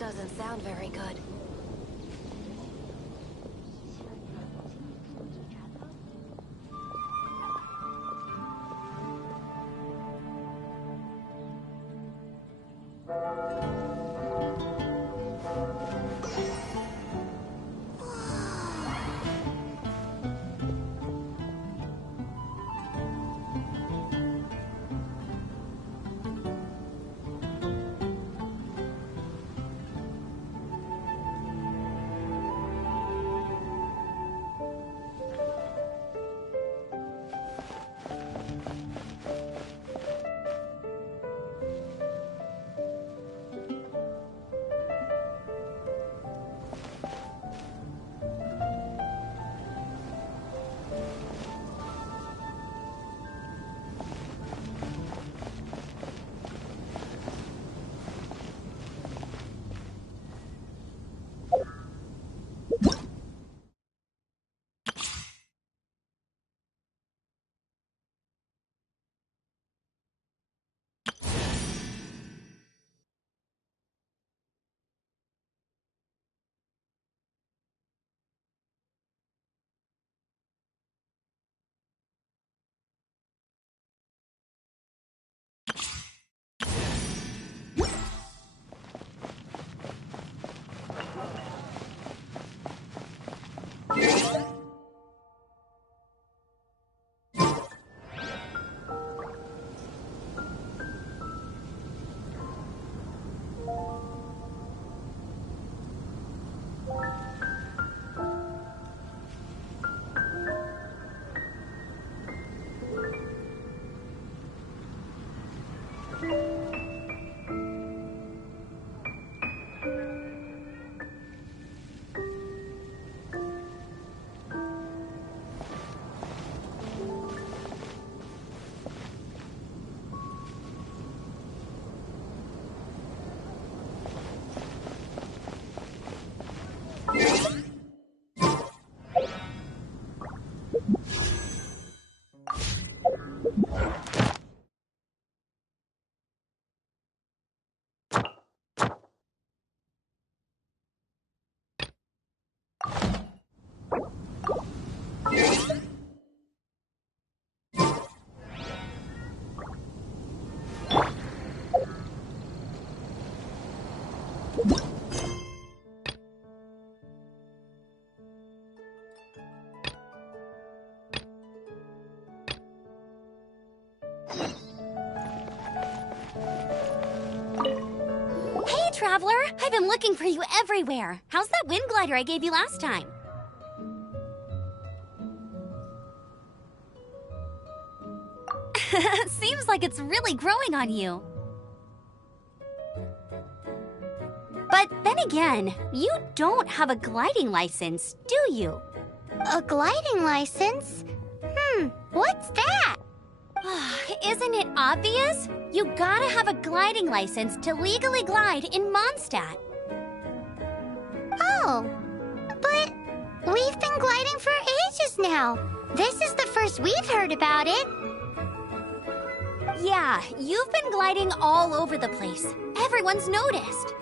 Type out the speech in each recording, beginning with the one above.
Doesn't sound very good. Traveler, I've been looking for you everywhere. How's that wind glider I gave you last time? Seems like it's really growing on you. But then again, you don't have a gliding license, do you? A gliding license? What's that? Isn't it obvious? You gotta have a gliding license to legally glide in Mondstadt. Oh, but we've been gliding for ages now. This is the first we've heard about it. Yeah, you've been gliding all over the place. Everyone's noticed.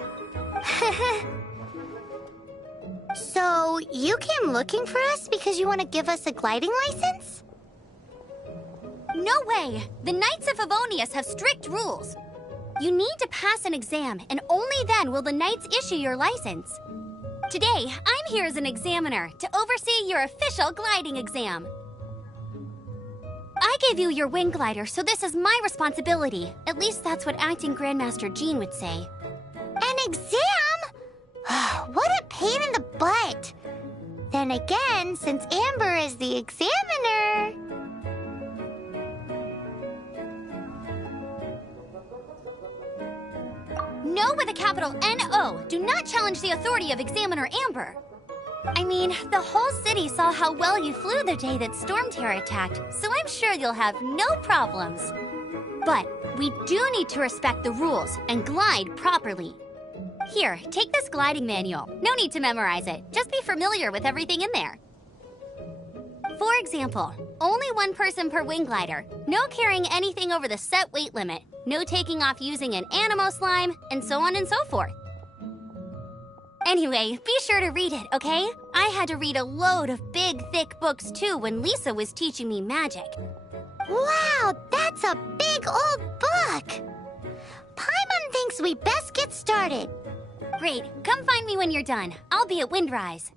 So, you came looking for us because you want to give us a gliding license? No way! The Knights of Favonius have strict rules. You need to pass an exam, and only then will the Knights issue your license. Today, I'm here as an examiner to oversee your official gliding exam. I gave you your wing glider, so this is my responsibility. At least that's what Acting Grandmaster Jean would say. An exam? What a pain in the butt! Then again, since Amber is the examiner... No with a capital N-O. Do not challenge the authority of Examiner Amber. I mean, the whole city saw how well you flew the day that Storm Terror attacked, so I'm sure you'll have no problems. But we do need to respect the rules and glide properly. Here, take this gliding manual. No need to memorize it. Just be familiar with everything in there. For example, only one person per wing glider, no carrying anything over the set weight limit, no taking off using an animo slime, and so on and so forth. Anyway, be sure to read it, okay? I had to read a load of big, thick books too when Lisa was teaching me magic. Wow, that's a big old book! Paimon thinks we best get started. Great, come find me when you're done. I'll be at Windrise.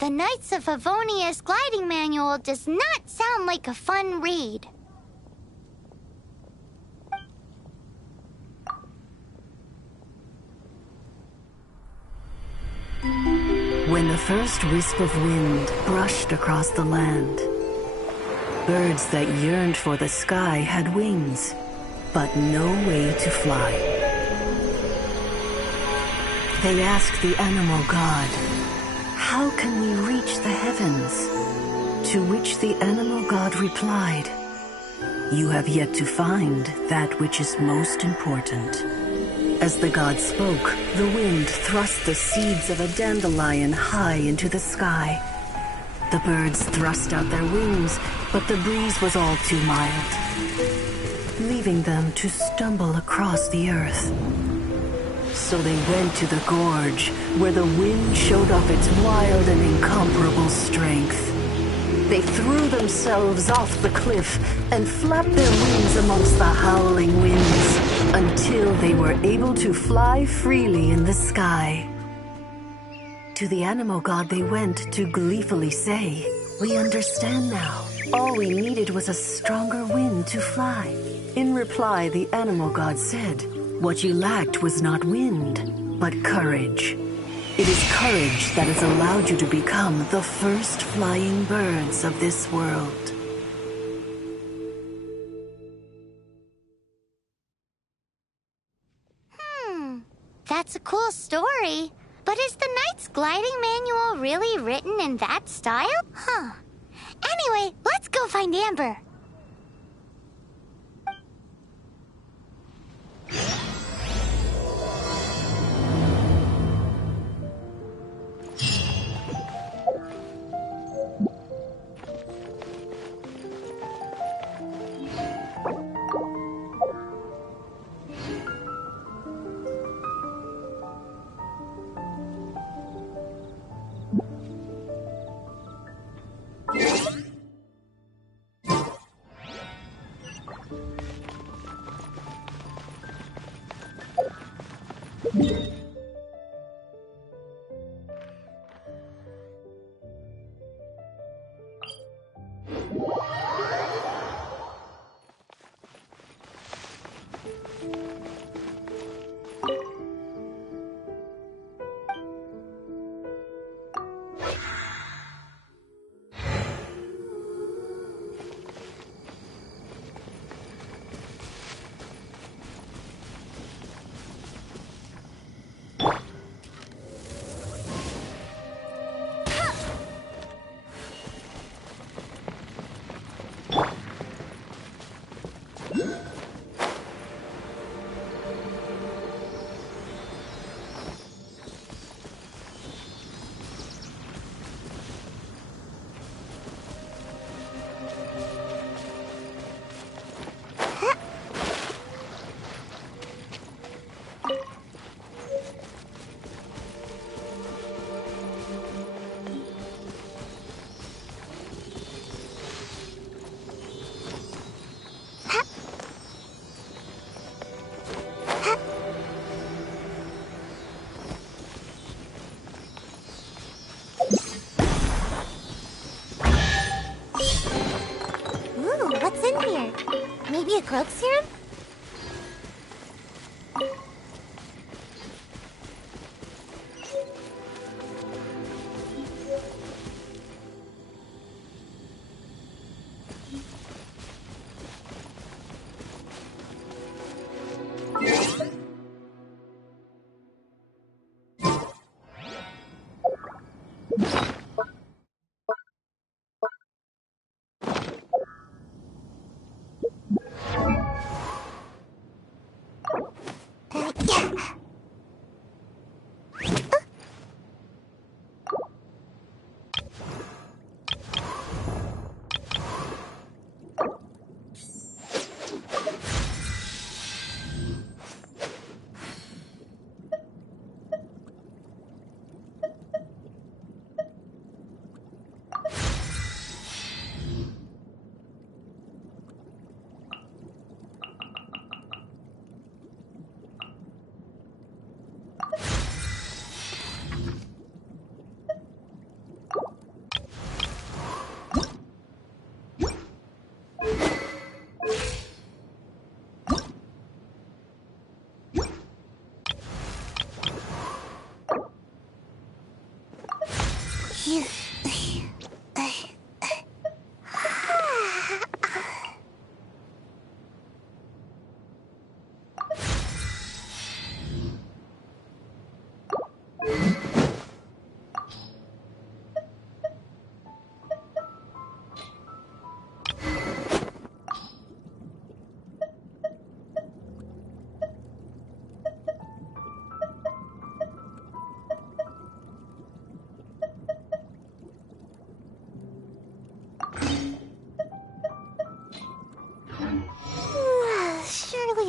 The Knights of Favonia's gliding manual does not sound like a fun read. When the first wisp of wind brushed across the land, birds that yearned for the sky had wings, but no way to fly. They asked the animal god, "How can we reach the heavens?" To which the animal god replied, "You have yet to find that which is most important." As the god spoke, the wind thrust the seeds of a dandelion high into the sky. The birds thrust out their wings, but the breeze was all too mild, leaving them to stumble across the earth. So they went to the gorge, where the wind showed off its wild and incomparable strength. They threw themselves off the cliff and flapped their wings amongst the howling winds until they were able to fly freely in the sky. To the animal god they went to gleefully say, "We understand now. All we needed was a stronger wind to fly." In reply, the animal god said, "What you lacked was not wind, but courage. It is courage that has allowed you to become the first flying birds of this world." That's a cool story. But is the Knight's gliding manual really written in that style? Anyway, let's go find Amber. Maybe a growth serum?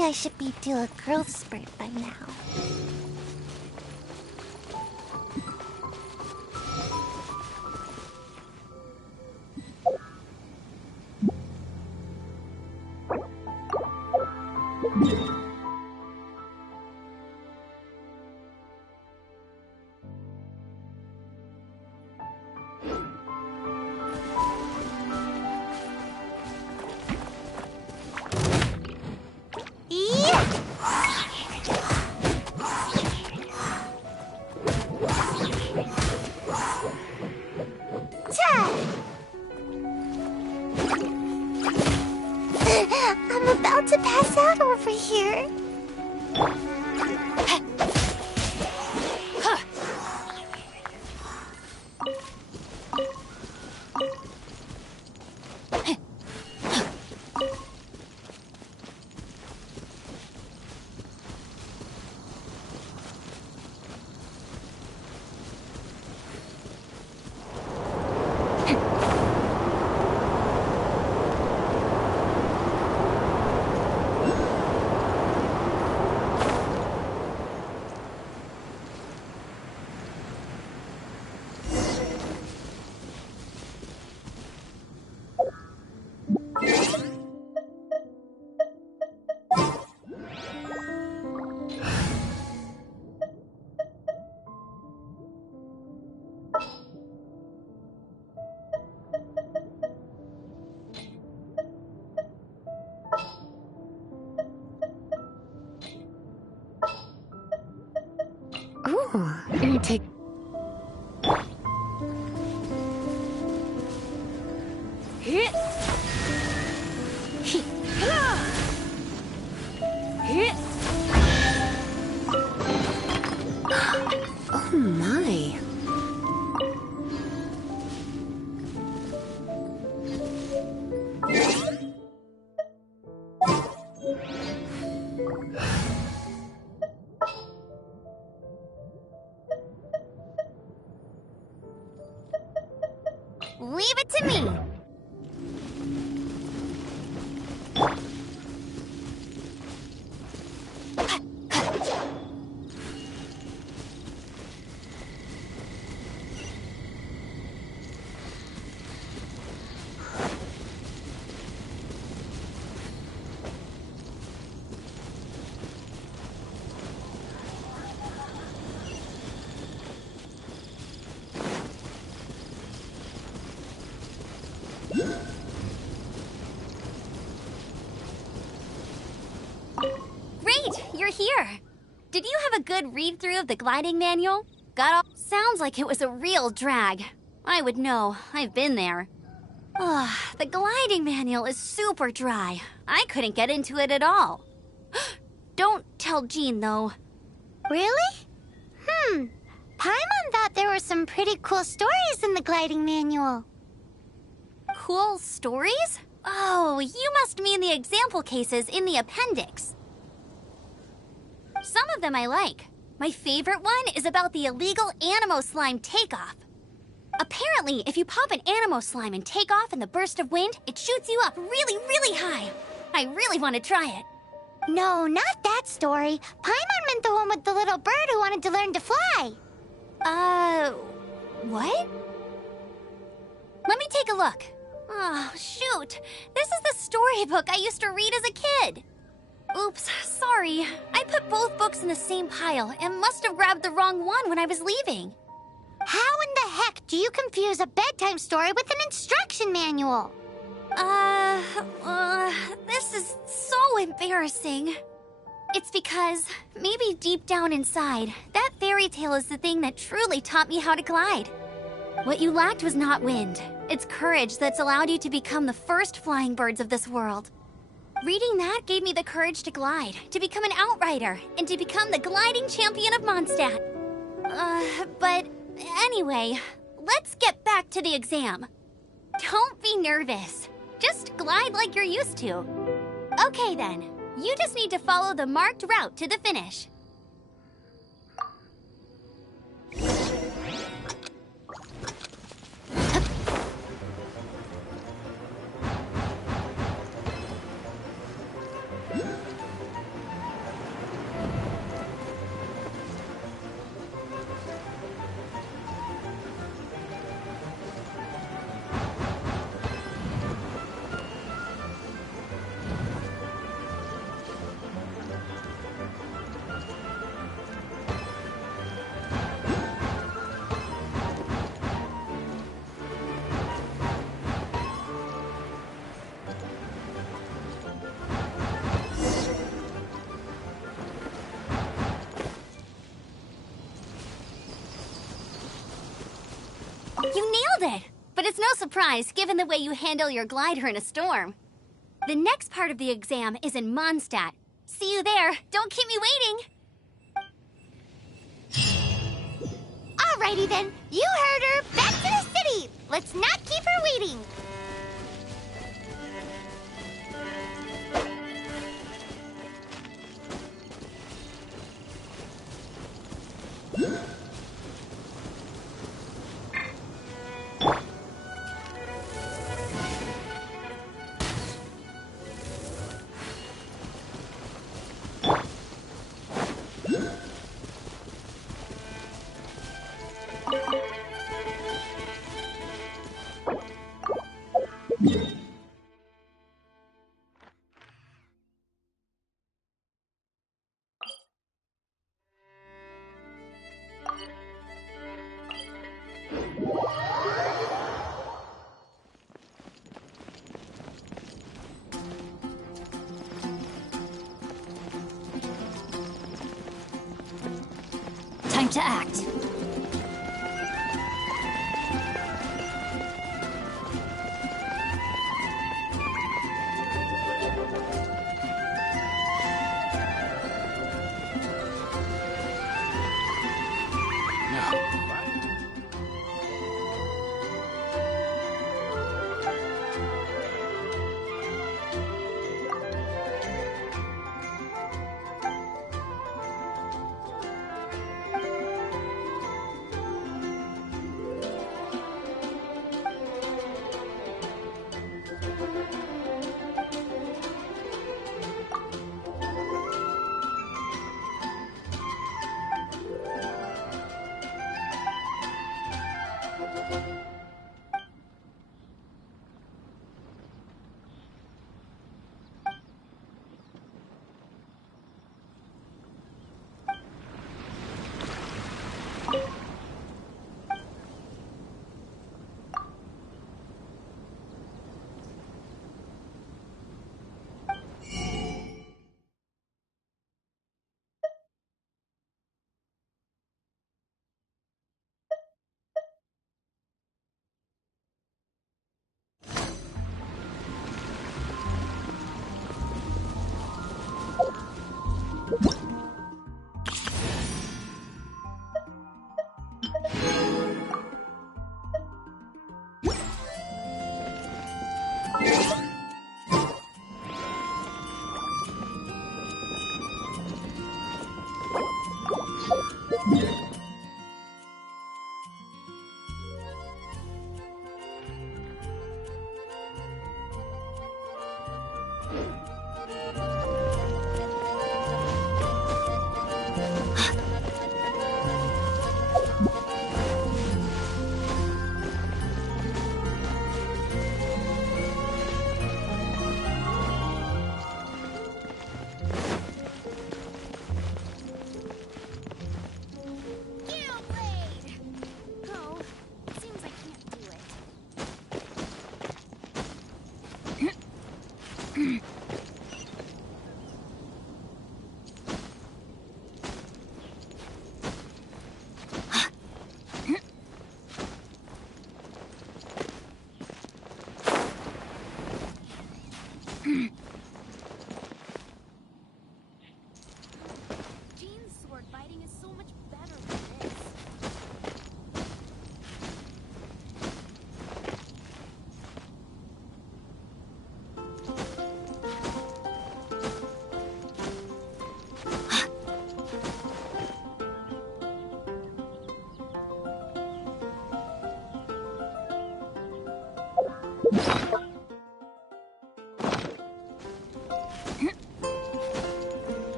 Really, I should be due a growth spurt by now. I'm about to pass out over here. Ooh, you take... Hit! Hit! Oh my. Leave it to me. Great, you're here. Did you have a good read-through of the gliding manual? Got all... Sounds like it was a real drag. I would know. I've been there. The gliding manual is super dry. I couldn't get into it at all. Don't tell Jean, though. Really? Paimon thought there were some pretty cool stories in the gliding manual. Cool stories? Oh, you must mean the example cases in the appendix. Some of them I like. My favorite one is about the illegal Animo Slime takeoff. Apparently, if you pop an Animo Slime and take off in the burst of wind, it shoots you up really, really high. I really want to try it. No, not that story. Paimon meant the one with the little bird who wanted to learn to fly. What? Let me take a look. Oh, shoot. This is the storybook I used to read as a kid. Oops, sorry. I put both books in the same pile and must have grabbed the wrong one when I was leaving. How in the heck do you confuse a bedtime story with an instruction manual? This is so embarrassing. It's because, maybe deep down inside, that fairy tale is the thing that truly taught me how to glide. What you lacked was not wind. It's courage that's allowed you to become the first flying birds of this world. Reading that gave me the courage to glide, to become an outrider, and to become the gliding champion of Mondstadt. But anyway, let's get back to the exam. Don't be nervous. Just glide like you're used to. Okay then, you just need to follow the marked route to the finish. nailed it! But it's no surprise, given the way you handle your glider in a storm. The next part of the exam is in Mondstadt. See you there. Don't keep me waiting. Alrighty then, you heard her. Back to the city. Let's not keep her waiting. Time to act.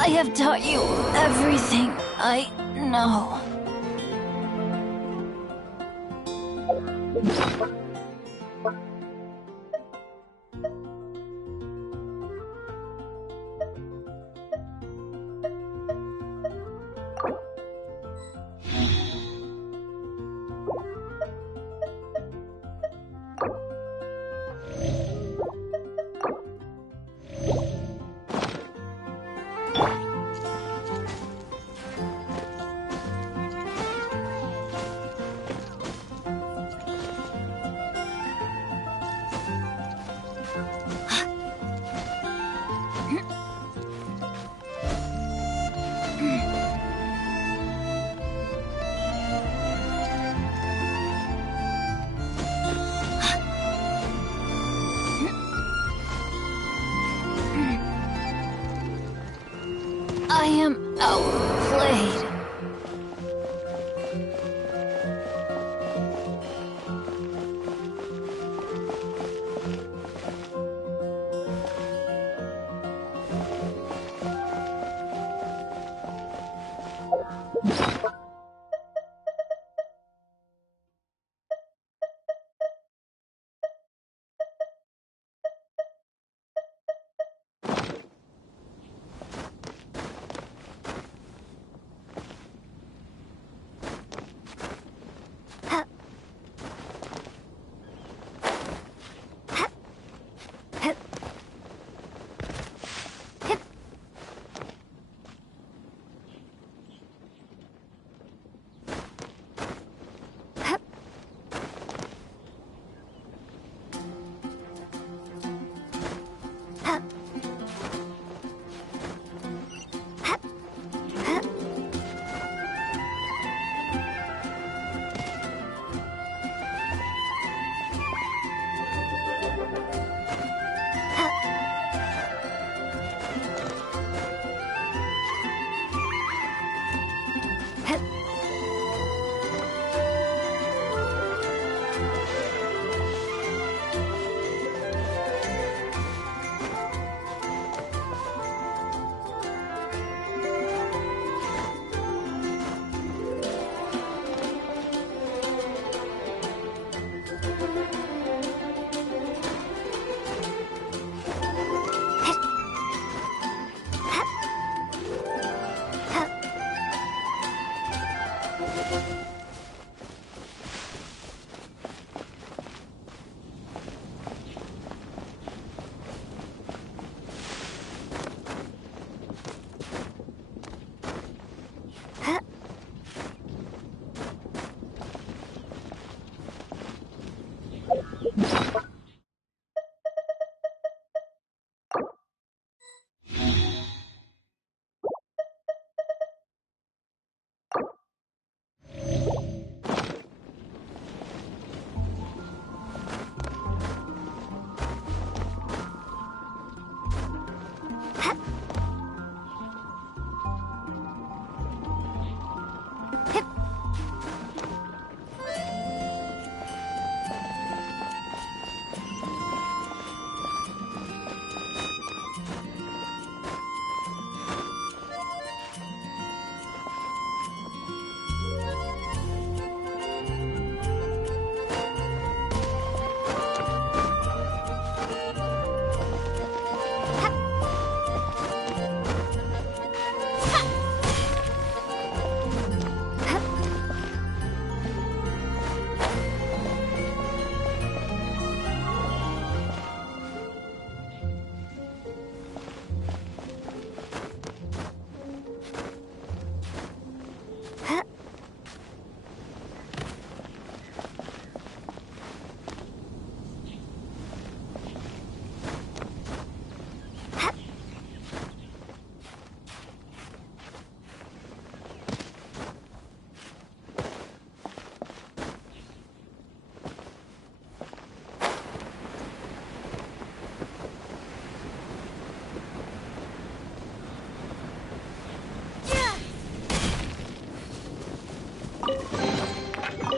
I have taught you everything I know. Well played.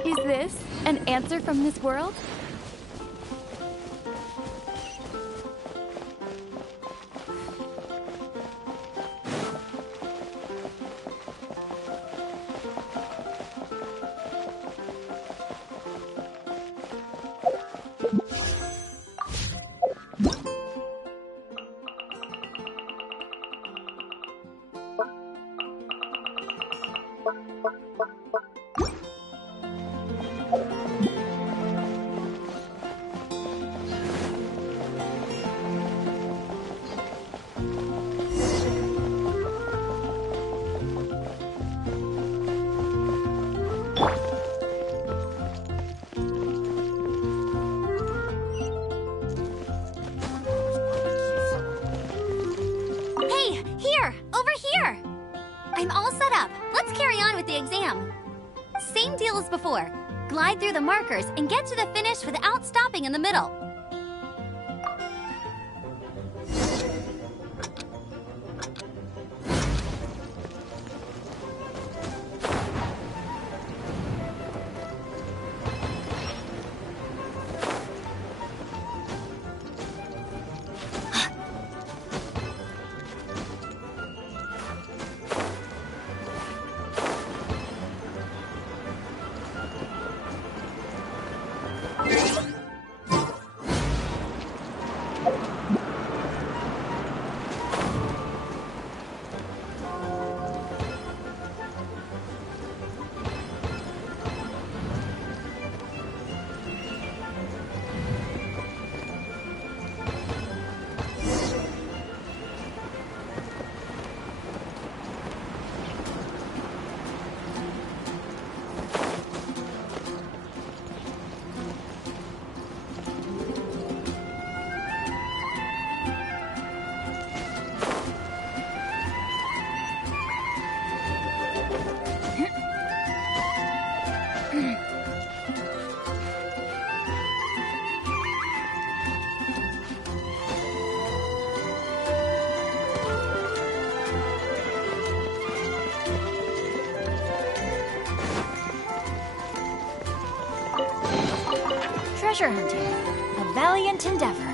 Is this an answer from this world? I'm all set up. Let's carry on with the exam. Same deal as before. Glide through the markers and get to the finish without stopping in the middle. Treasure hunting, a valiant endeavor.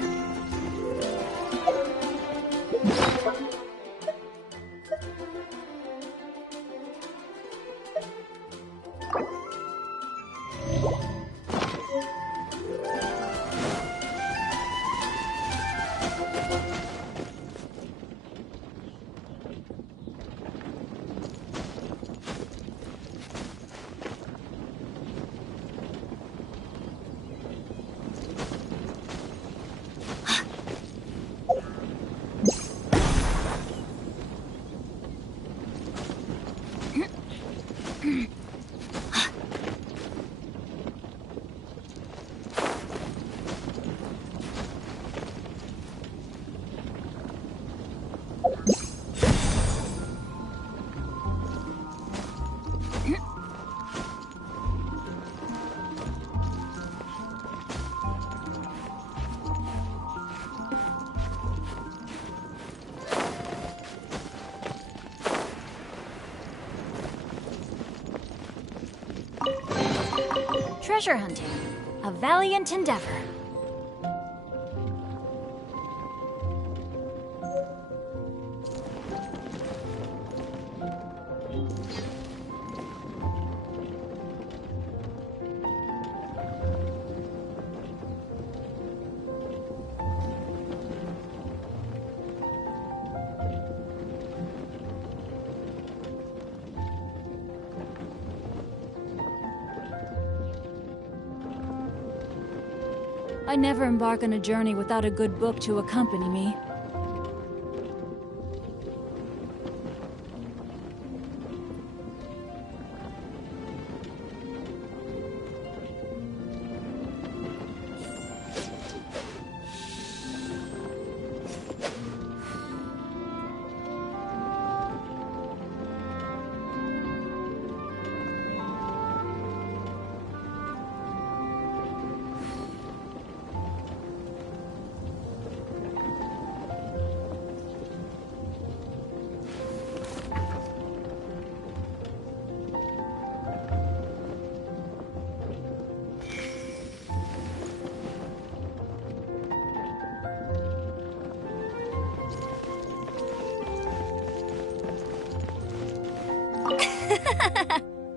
Treasure hunting, a valiant endeavor. I never embark on a journey without a good book to accompany me.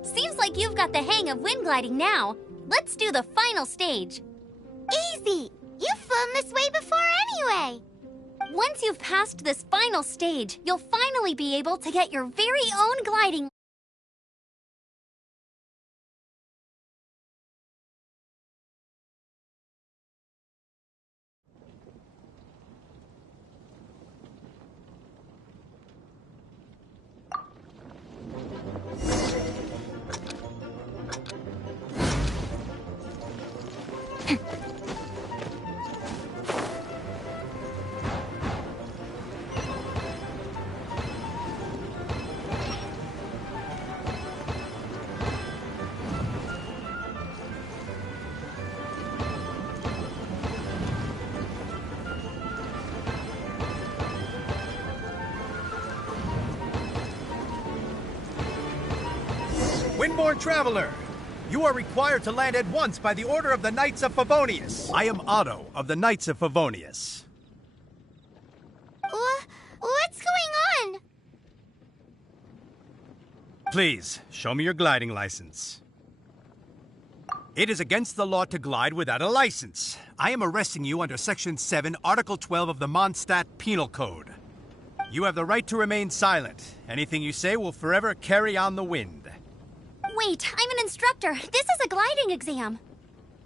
Seems like you've got the hang of wind gliding now. Let's do the final stage. Easy! You've flown this way before anyway! Once you've passed this final stage, you'll finally be able to get your very own gliding. Windborne traveler, you are required to land at once by the order of the Knights of Favonius. I am Otto of the Knights of Favonius. What's going on? Please, show me your gliding license. It is against the law to glide without a license. I am arresting you under Section 7, Article 12 of the Monштadt Penal Code. You have the right to remain silent. Anything you say will forever carry on the wind. Wait, I'm an instructor. This is a gliding exam.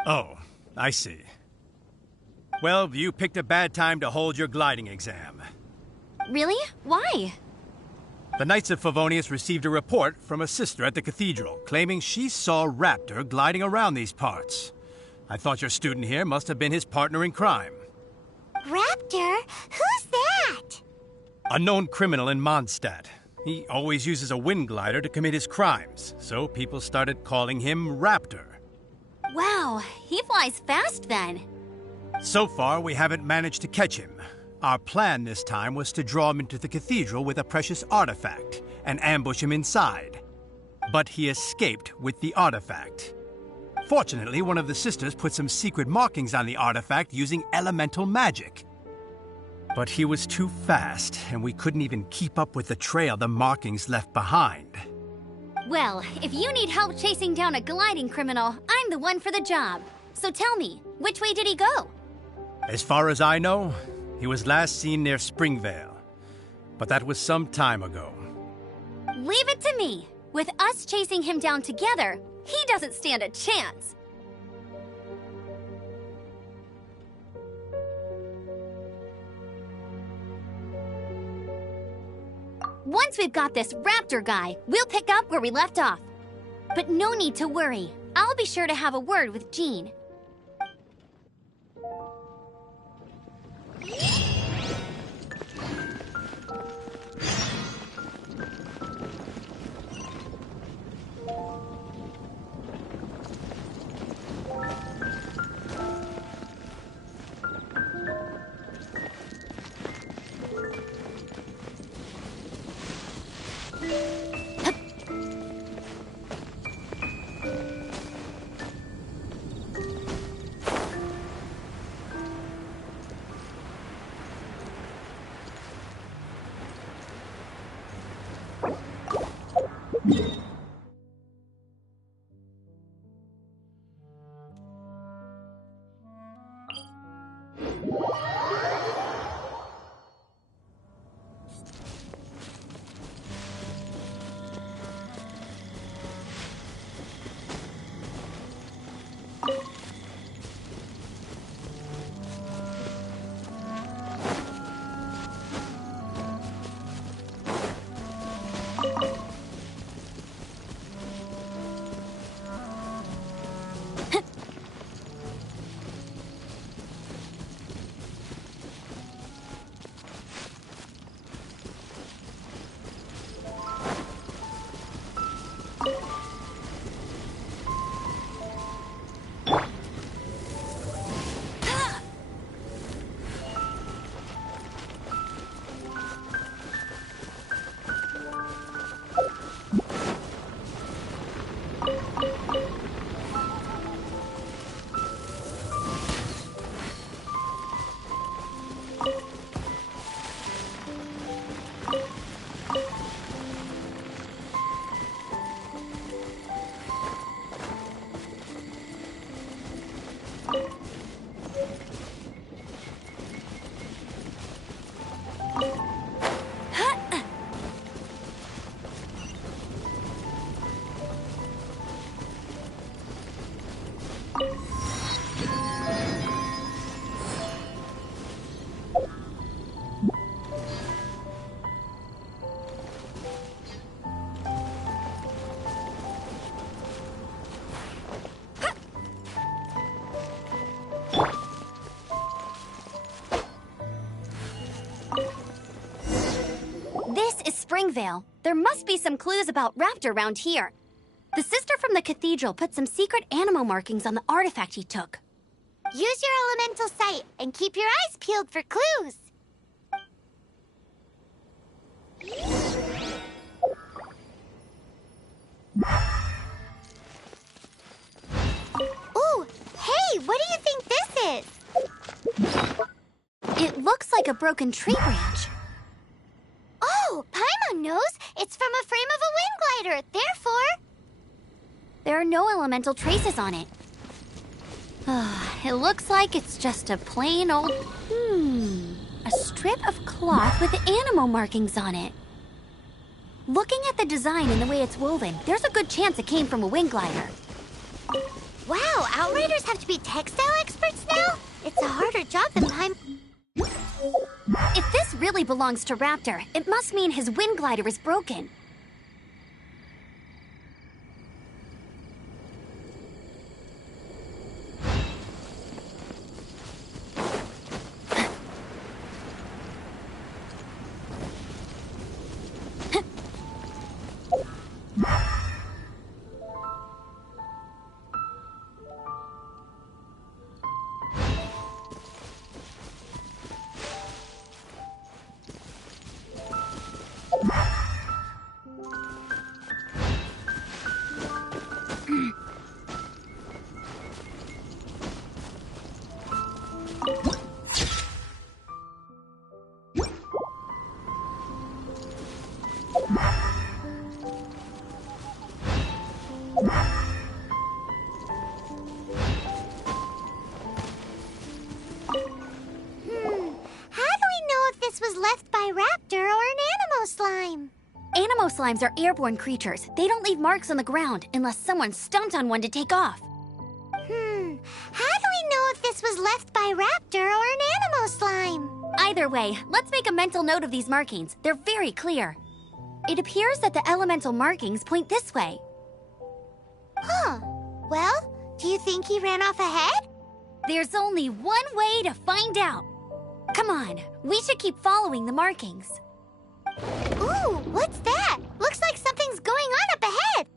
Oh, I see. Well, you picked a bad time to hold your gliding exam. Really? Why? The Knights of Favonius received a report from a sister at the cathedral claiming she saw Raptor gliding around these parts. I thought your student here must have been his partner in crime. Raptor? Who's that? A known criminal in Mondstadt. He always uses a wind glider to commit his crimes, so people started calling him Raptor. Wow, he flies fast then. So far, we haven't managed to catch him. Our plan this time was to draw him into the cathedral with a precious artifact and ambush him inside. But he escaped with the artifact. Fortunately, one of the sisters put some secret markings on the artifact using elemental magic. But he was too fast, and we couldn't even keep up with the trail the markings left behind. Well, if you need help chasing down a gliding criminal, I'm the one for the job. So tell me, which way did he go? As far as I know, he was last seen near Springvale. But that was some time ago. Leave it to me. With us chasing him down together, he doesn't stand a chance. Once we've got this raptor guy, we'll pick up where we left off. But no need to worry. I'll be sure to have a word with Jean. Springvale. There must be some clues about Raptor around here. The sister from the cathedral put some secret animal markings on the artifact he took. Use your elemental sight and keep your eyes peeled for clues. Ooh, hey, what do you think this is? It looks like a broken tree branch. Oh, Paimon knows. It's from a frame of a wind glider. Therefore, there are no elemental traces on it. It looks like it's just a plain old... a strip of cloth with animal markings on it. Looking at the design and the way it's woven, there's a good chance it came from a wind glider. Wow, Outriders have to be textile experts now? It's a harder job than Paimon. If this really belongs to Raptor, it must mean his wind glider is broken. Animo slimes are airborne creatures. They don't leave marks on the ground unless someone stomped on one to take off. How do we know if this was left by Raptor or an Animo slime? Either way, let's make a mental note of these markings. They're very clear. It appears that the elemental markings point this way. Huh. Well, do you think he ran off ahead? There's only one way to find out. Come on, we should keep following the markings. Ooh, what's that? Looks like something's going on up ahead.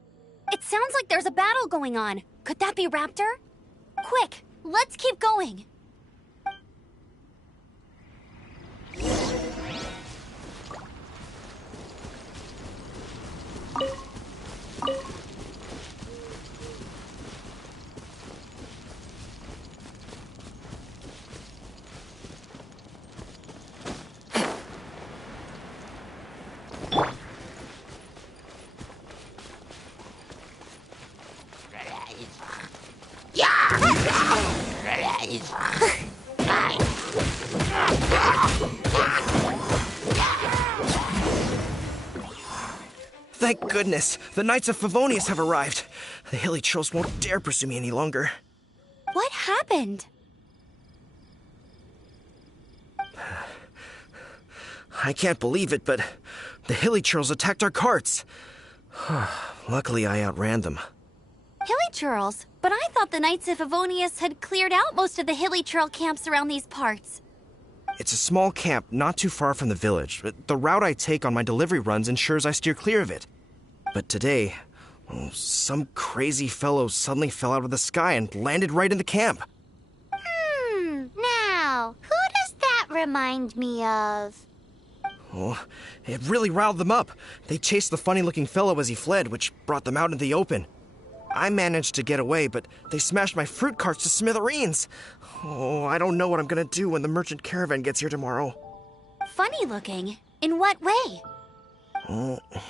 It sounds like there's a battle going on. Could that be Raptor? Quick, let's keep going. Thank goodness, the Knights of Favonius have arrived. The hilly trolls won't dare pursue me any longer. What happened? I can't believe it, but the hilly trolls attacked our carts. Luckily, I outran them. Hilly churls? But I thought the Knights of Favonius had cleared out most of the hilly churl camps around these parts. It's a small camp not too far from the village. The route I take on my delivery runs ensures I steer clear of it. But today, some crazy fellow suddenly fell out of the sky and landed right in the camp. Now, who does that remind me of? Oh, it really riled them up. They chased the funny-looking fellow as he fled, which brought them out into the open. I managed to get away, but they smashed my fruit carts to smithereens. Oh, I don't know what I'm gonna do when the merchant caravan gets here tomorrow. Funny looking? In what way?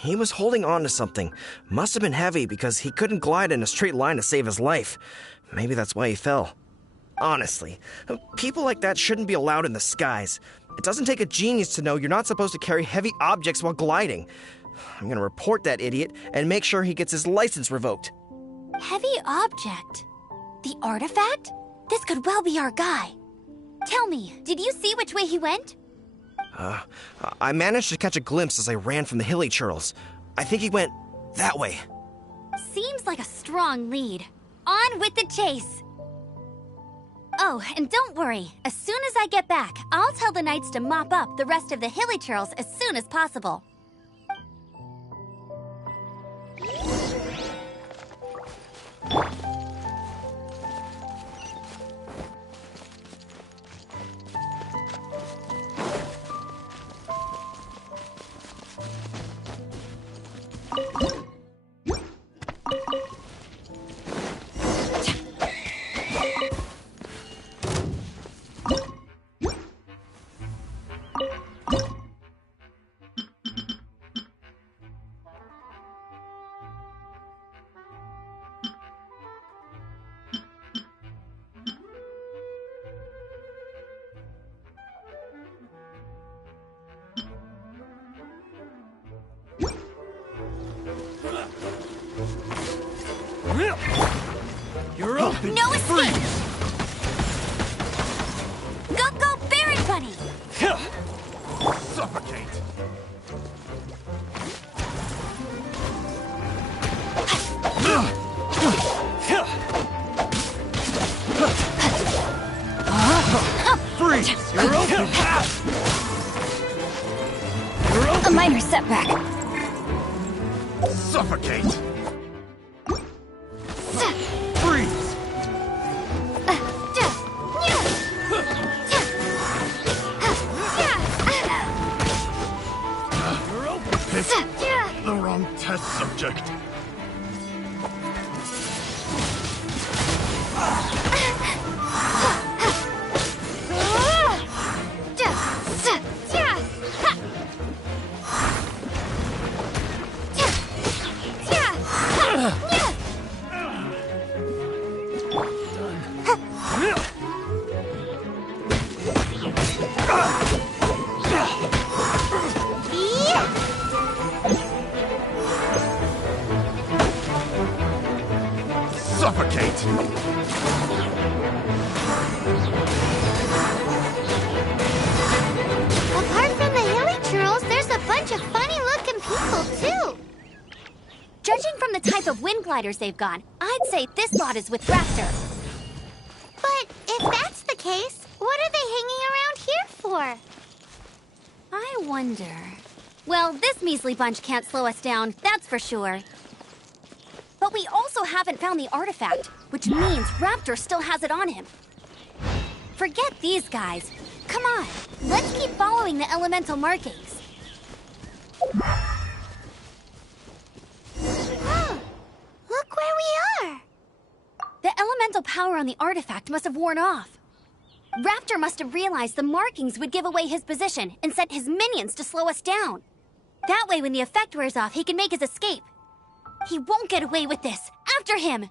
He was holding on to something. Must have been heavy because he couldn't glide in a straight line to save his life. Maybe that's why he fell. Honestly, people like that shouldn't be allowed in the skies. It doesn't take a genius to know you're not supposed to carry heavy objects while gliding. I'm gonna report that idiot and make sure he gets his license revoked. Heavy object? The artifact? This could well be our guy. Tell me, did you see which way he went? I managed to catch a glimpse as I ran from the hilly churls. I think he went that way. Seems like a strong lead. On with the chase! Oh, and don't worry. As soon as I get back, I'll tell the knights to mop up the rest of the hilly churls as soon as possible. You're open. No escape! Go, Baron Bunny! Suffocate. Freeze! You're open. You're open. A minor setback. Suffocate. Freeze. You're open. Pick the wrong test subject. gliders they've got, I'd say this lot is with Raptor. But if that's the case, what are they hanging around here for? I wonder... Well, this measly bunch can't slow us down, that's for sure. But we also haven't found the artifact, which means Raptor still has it on him. Forget these guys. Come on, let's keep following the elemental markings. Huh. Look where we are. The elemental power on the artifact must have worn off. Raptor must have realized the markings would give away his position and sent his minions to slow us down. That way, when the effect wears off, he can make his escape. He won't get away with this. After him!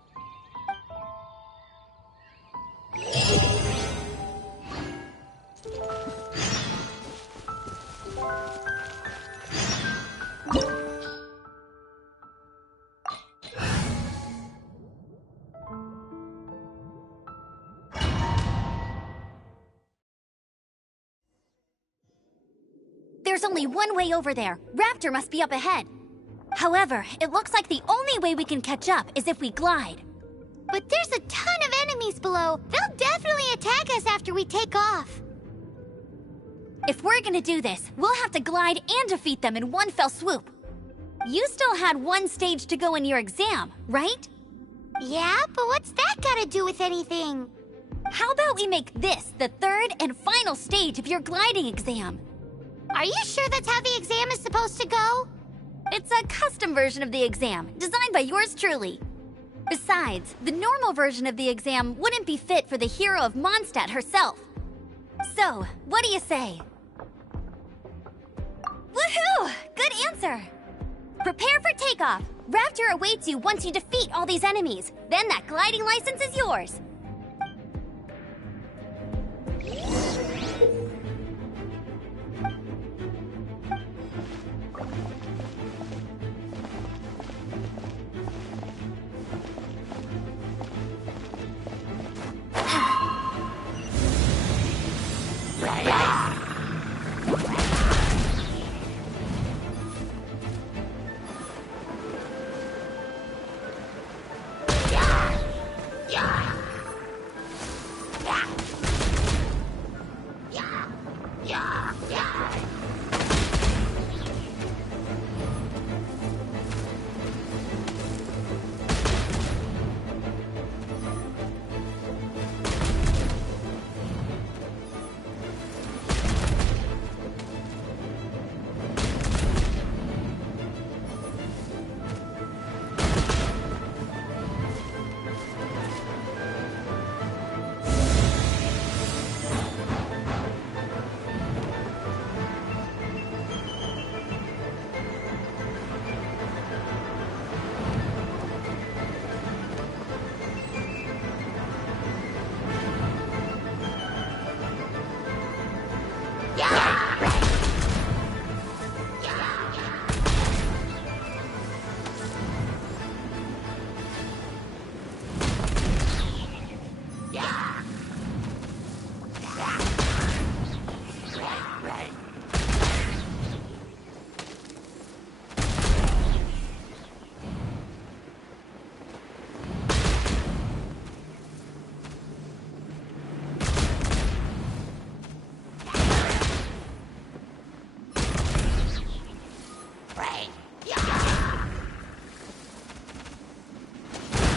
There's only one way over there. Raptor must be up ahead. However, it looks like the only way we can catch up is if we glide. But there's a ton of enemies below. They'll definitely attack us after we take off. If we're gonna do this, we'll have to glide and defeat them in one fell swoop. You still had one stage to go in your exam, right? Yeah, but what's that got to do with anything? How about we make this the third and final stage of your gliding exam? Are you sure that's how the exam is supposed to go? It's a custom version of the exam, designed by yours truly. Besides, the normal version of the exam wouldn't be fit for the hero of Mondstadt herself. So, what do you say? Woohoo! Good answer! Prepare for takeoff. Raptor awaits you once you defeat all these enemies. Then that gliding license is yours.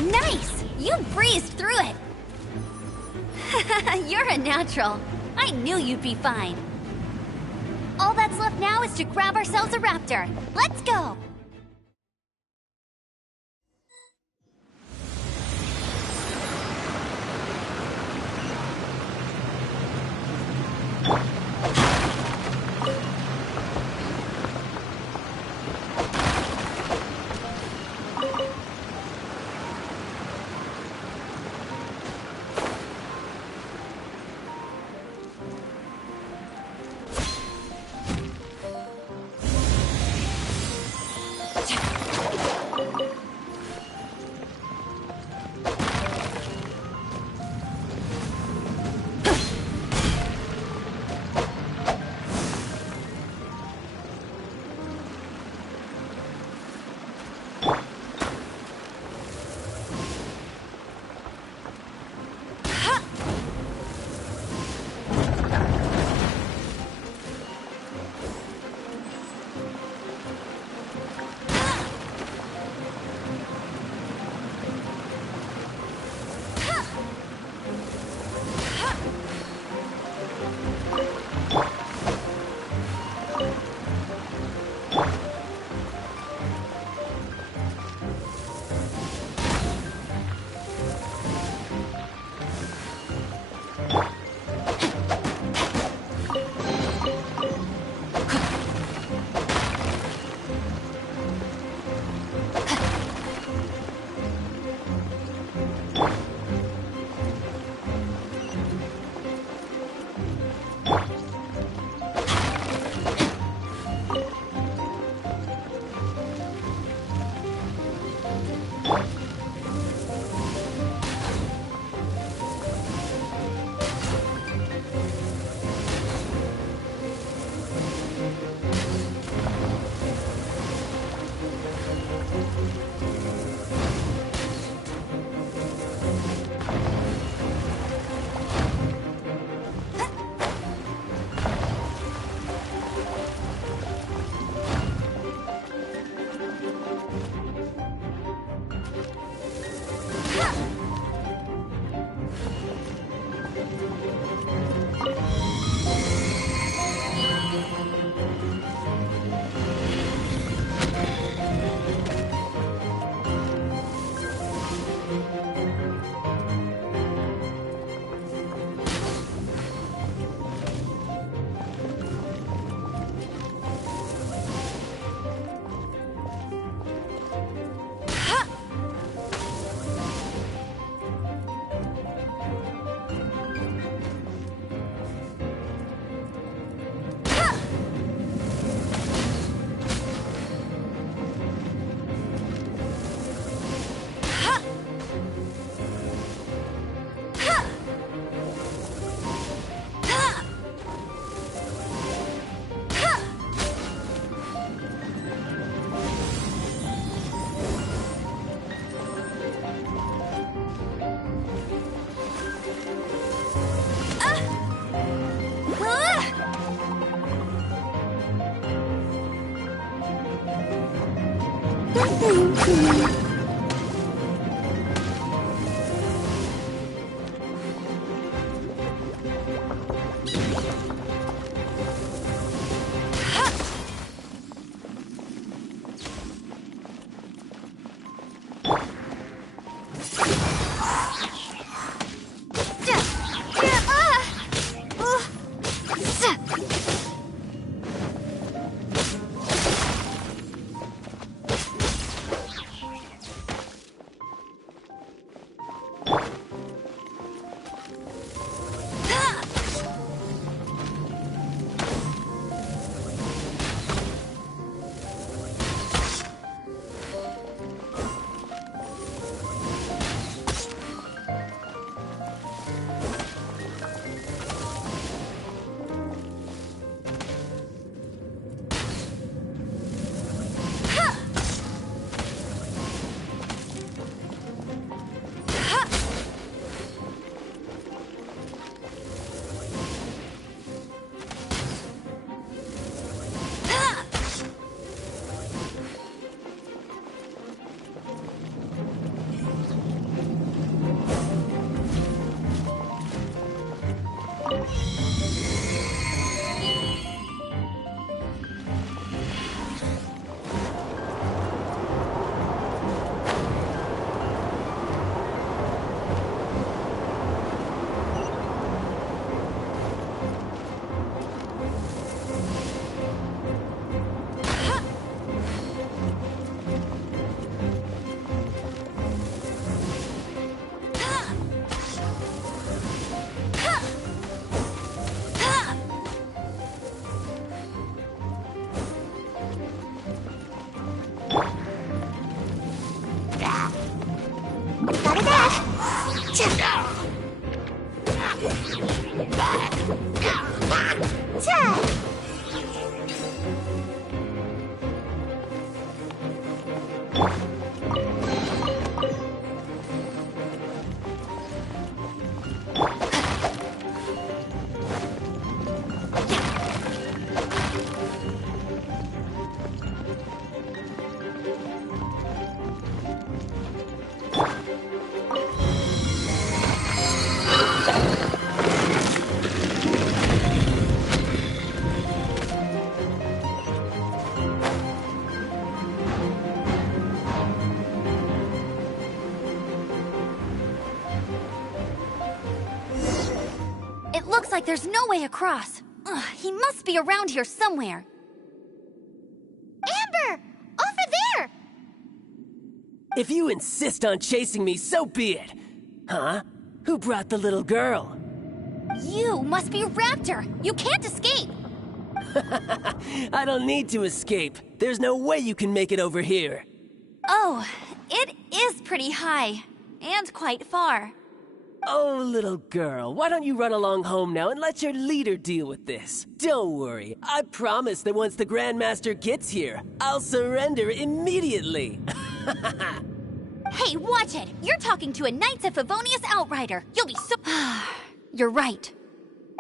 Nice! You breezed through it! You're a natural. I knew you'd be fine. All that's left now is to grab ourselves a raptor. Let's go! Looks like there's no way across. Ugh, he must be around here somewhere. Amber! Over there! If you insist on chasing me, so be it. Huh? Who brought the little girl? You must be Raptor! You can't escape! I don't need to escape. There's no way you can make it over here. Oh, it is pretty high. And quite far. Oh, little girl, why don't you run along home now and let your leader deal with this? Don't worry, I promise that once the Grandmaster gets here, I'll surrender immediately. Hey, watch it! You're talking to a Knights of Favonius outrider. You'll be so... You're right.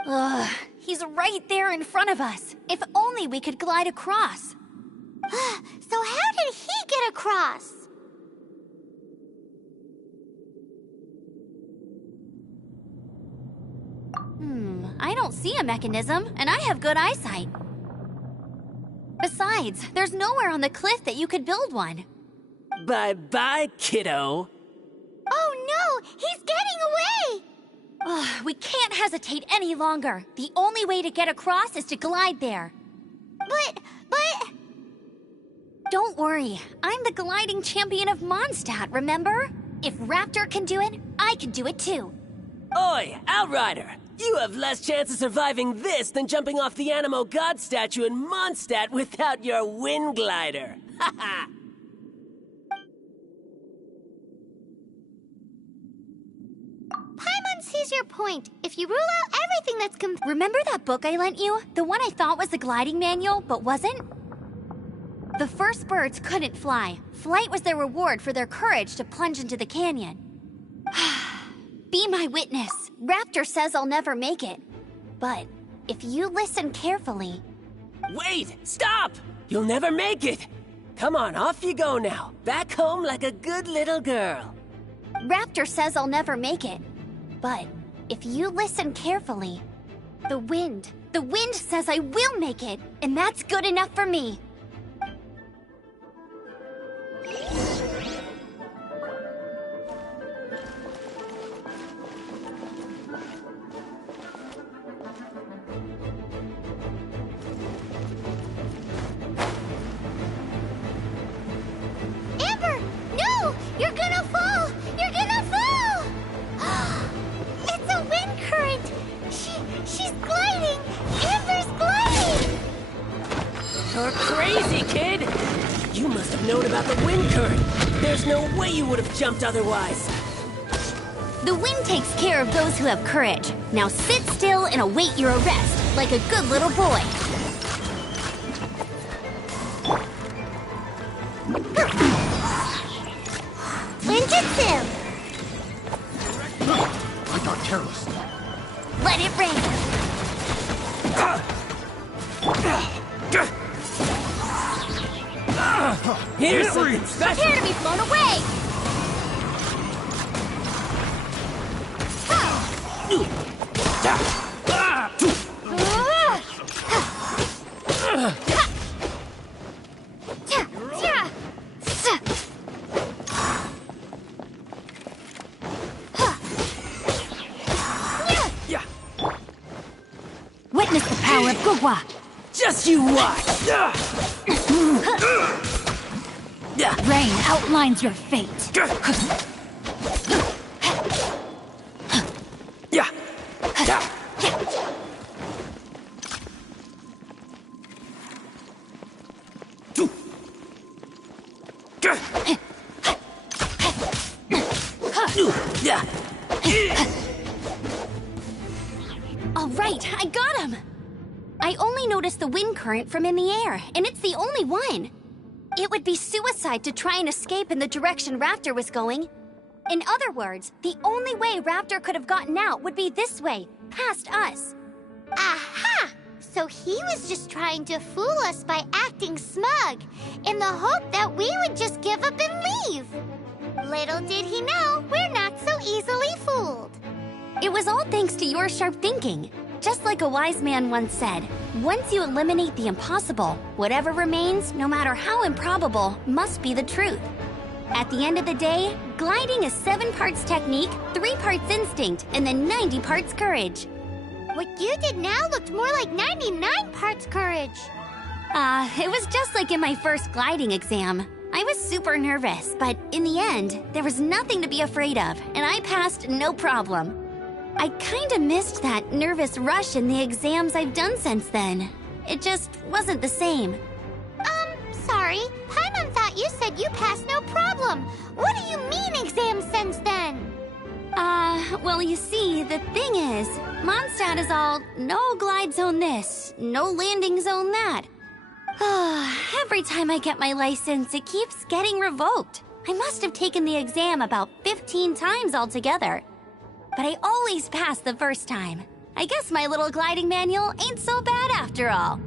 Ugh, he's right there in front of us. If only we could glide across. So how did he get across? I don't see a mechanism, and I have good eyesight. Besides, there's nowhere on the cliff that you could build one. Bye-bye, kiddo. Oh no! He's getting away! Ugh, we can't hesitate any longer. The only way to get across is to glide there. But... Don't worry. I'm the gliding champion of Mondstadt, remember? If Raptor can do it, I can do it too. Oi, Outrider! You have less chance of surviving this than jumping off the Animo God statue in Mondstadt without your wind glider. Ha ha! Paimon sees your point. If you rule out everything that's Remember that book I lent you? The one I thought was the gliding manual, but wasn't? The first birds couldn't fly. Flight was their reward for their courage to plunge into the canyon. Be my witness. Raptor says I'll never make it. But if you listen carefully... Wait! Stop! You'll never make it! Come on, off you go now. Back home like a good little girl. Raptor says I'll never make it. But if you listen carefully, the wind says I will make it, and that's good enough for me. Amber! No! You're gonna fall! You're gonna fall! It's a wind current! She's gliding! Amber's gliding! You're crazy, kid! You must have known about the wind current. There's no way you would have jumped otherwise. The wind takes care of those who have courage. Now sit still and await your arrest, like a good little boy. Ninjutsu! I got careless. Let it rain. Here's something special. Prepare to be blown away. Yeah, Witness the power of Gugwa. just you watch. Rain outlines your fate. Yeah. Yeah. All right, I got him. I only noticed the wind current from in the air, and it's the only one. It would be suicide to try and escape in the direction Raptor was going. In other words, the only way Raptor could have gotten out would be this way, past us. Aha! So he was just trying to fool us by acting smug, in the hope that we would just give up and leave. Little did he know, we're not so easily fooled. It was all thanks to your sharp thinking. Just like a wise man once said, once you eliminate the impossible, whatever remains, no matter how improbable, must be the truth. At the end of the day, gliding is 7 parts technique, 3 parts instinct, and then 90 parts courage. What you did now looked more like 99 parts courage. It was just like in my first gliding exam. I was super nervous, but in the end, there was nothing to be afraid of, and I passed no problem. I kinda missed that nervous rush in the exams I've done since then. It just wasn't the same. Sorry. Paimon thought you said you passed no problem. What do you mean exam since then? Well, you see, the thing is, Mondstadt is all no glide zone this, no landing zone that. Every time I get my license, it keeps getting revoked. I must have taken the exam about 15 times altogether. But I always pass the first time. I guess my little gliding manual ain't so bad after all.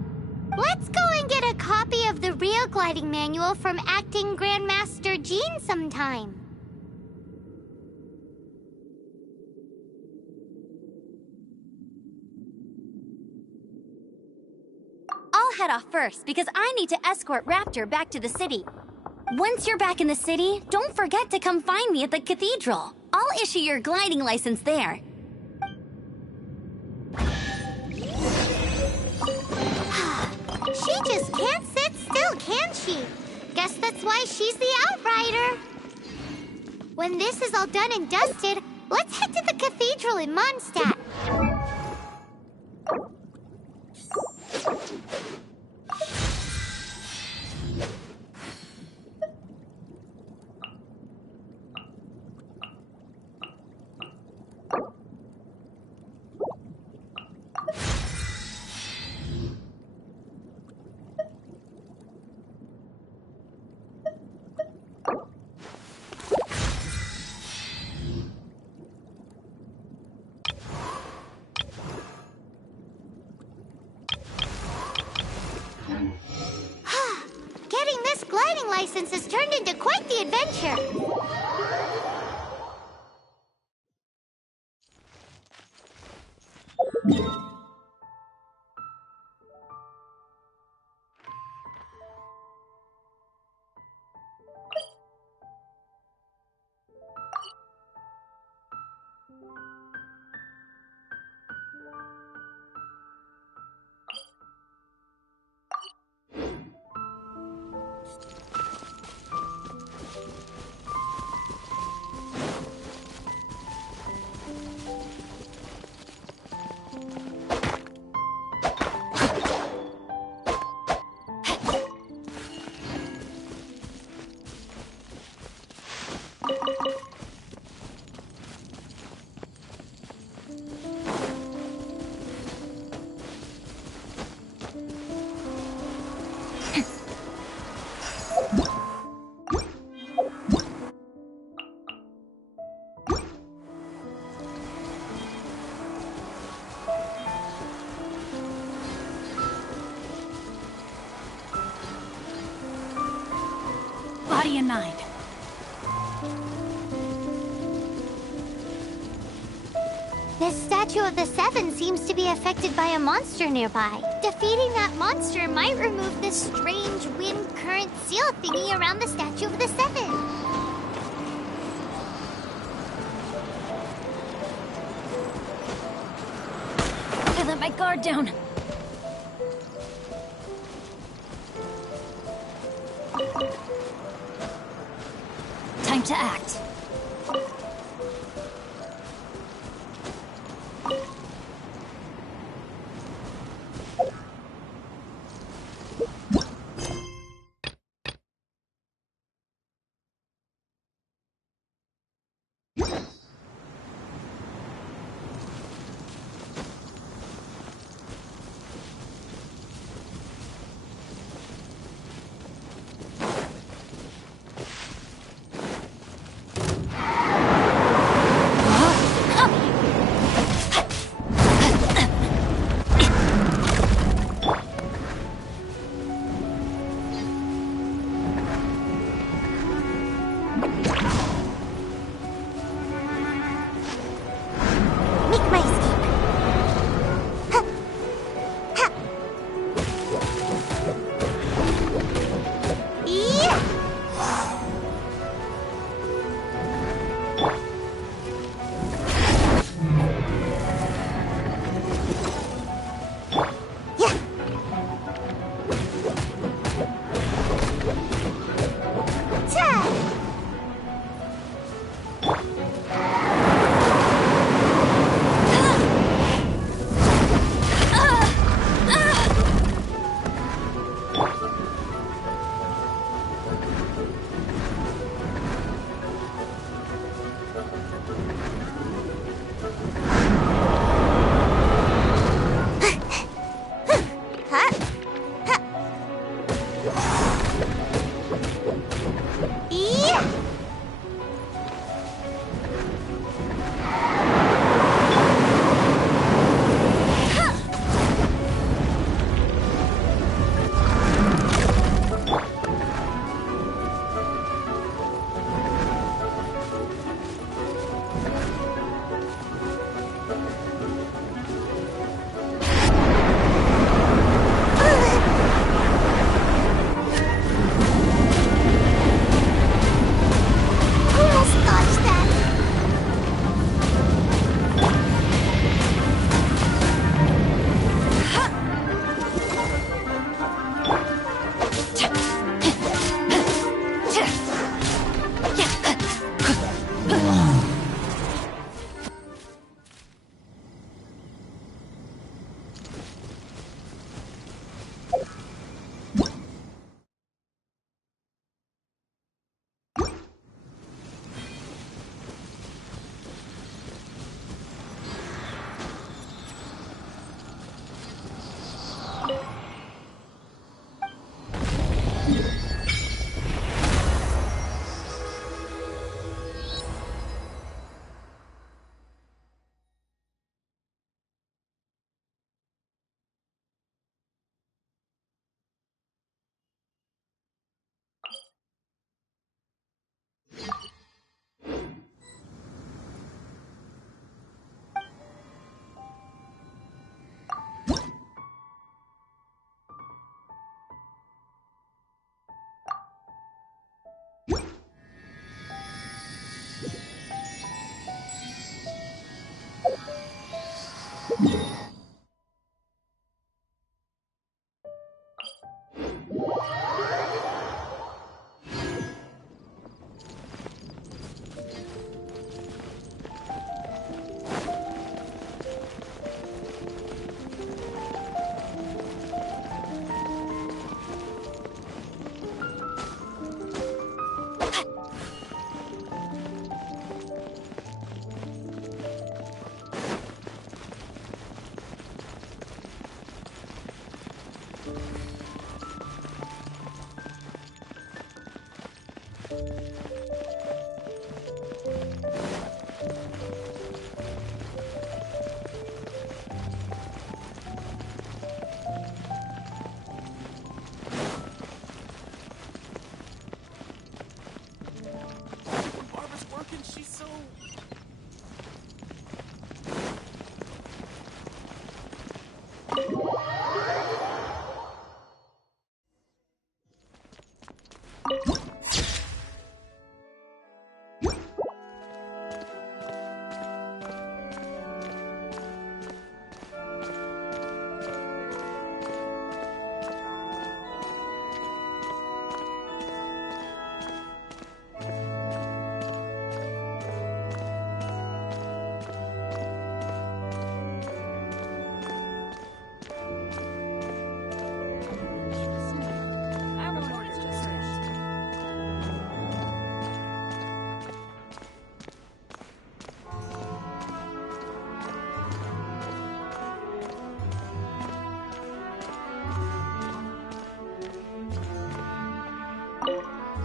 Let's go and get a copy of the real gliding manual from Acting Grandmaster Jean sometime. I'll head off first because I need to escort Raptor back to the city. Once you're back in the city, don't forget to come find me at the cathedral. I'll issue your gliding license there. She just can't sit still, can she? Guess that's why she's the outrider. When this is all done and dusted, let's head to the cathedral in Mondstadt. gliding license has turned into quite the adventure. Body in mind. This statue of the Seven seems to be affected by a monster nearby. Defeating that monster might remove this strange wind current seal thingy around the statue of the Seven. I let my guard down. Time to act.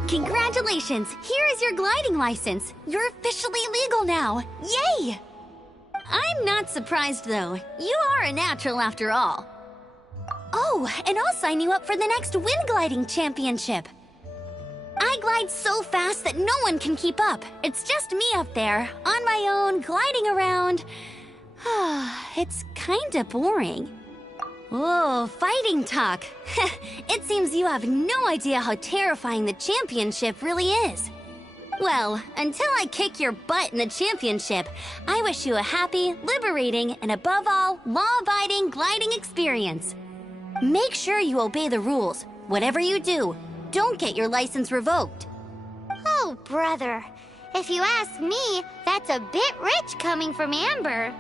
Congratulations! Here is your gliding license. You're officially legal now. Yay! I'm not surprised, though. You are a natural after all. Oh, and I'll sign you up for the next wind gliding championship. I glide so fast that no one can keep up. It's just me up there, on my own, gliding around. It's kinda boring. Whoa, fighting talk. It seems you have no idea how terrifying the championship really is. Well, until I kick your butt in the championship, I wish you a happy, liberating, and above all, law-abiding gliding experience. Make sure you obey the rules. Whatever you do, don't get your license revoked. Oh, brother. If you ask me, that's a bit rich coming from Amber.